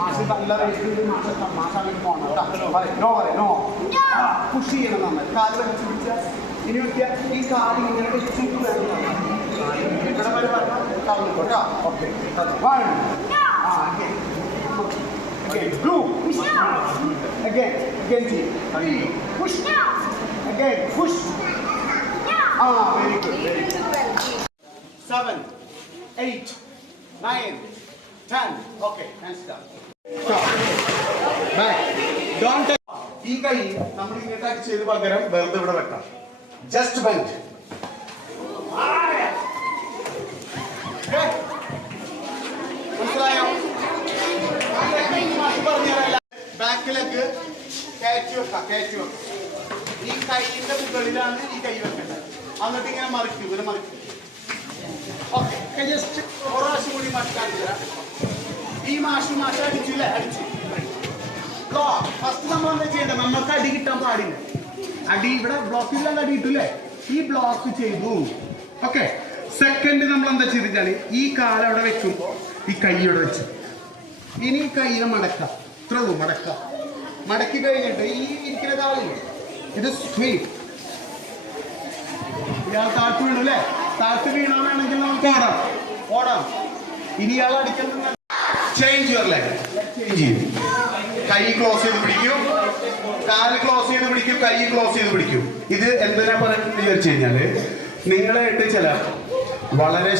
മാഷ് നല്ല റേറ്റ് മാഷ് അങ്ങോട്ട് പോകണം കേട്ടോ. നോ പറയും നോ. പുഷ് ചെയ്യണം നമ്മൾ. കാല് വെച്ച് പിടിച്ചാൽ ഇനി നോക്കിയാൽ ഈ കാല് ഇങ്ങനെ വെച്ചിട്ട് വേണം ഇവിടെ വരെ പറഞ്ഞാൽ തള്ളിക്കോ കേട്ടോ. Okay one. Again, two. Push. Again, see. Three. Push. Again, push. Very good. 7, 8, 9, 10. Okay, hands down. Stop. Back. Don't take. ഈ കൈ നമ്മൾ ഇങ്ങോട്ട് അടിച്ചതിന് പകരം വെറുതെ ഇവിടെ വെക്കാം. Just bend. മനസ്സിലായോ? ബാക്ക് ലെഗ് കയറ്റി വെക്കാം. ഈ കൈയിന്റെ മുകളിലാണ് ഈ കൈ വെക്കേണ്ടത്. എന്നിട്ട് ഇങ്ങനെ മറിക്കും, ഇവരെ മറിക്കും. ഓക്കെ, ജസ്റ്റ് ഒരാശം കൂടി മറിക്കാൻ തരാം. ഈ മാഷ് അടിച്ചില്ലേ? അടിച്ചു. ഫസ്റ്റ് നമ്മൾ എന്താ ചെയ്യേണ്ടത്? നമുക്ക് അടി കിട്ടാൻ പാടില്ല. അടി ഇവിടെ ബ്ലോക്ക് ഇല്ലാണ്ട് അടി കിട്ടൂലേ? ഈ ബ്ലോക്ക് ചെയ്തു. ഓക്കെ, സെക്കൻഡ് നമ്മൾ എന്താ ചെയ്തിട്ടാണ് ഈ കാലം അവിടെ വെക്കുമ്പോൾ ഈ കൈ ഇവിടെ വെച്ചു. ഇനി ഈ കൈയെ മടക്കാം. ഇത്രേ ഉള്ളൂ, മടക്കാം. മടക്കി കഴിഞ്ഞിട്ട് ഈ ഇരിക്കുന്ന കാലില്ലേ, ഇത് സ്ട്രെയിറ്റ്. ഇയാൾ താഴ്ത്തു വീണു അല്ലേ? താഴ്ത്തു വീണാണെങ്കിൽ നമുക്ക് ഓടാം. ഇനി ഇയാൾ അടിക്കുന്ന ചേഞ്ച് യുവർ ലെഗ്. ചേഞ്ച് ചെയ്യും. കൈ ക്ലോസ് ചെയ്ത് പിടിക്കും, കാല് ക്ലോസ് ചെയ്ത് പിടിക്കും, കൈ ക്ലോസ് ചെയ്ത് പിടിക്കും. ഇത് എന്തിനാ പറയുന്നത് വിചാരിച്ചു കഴിഞ്ഞാല് നിങ്ങളായിട്ട് ചില വളരെ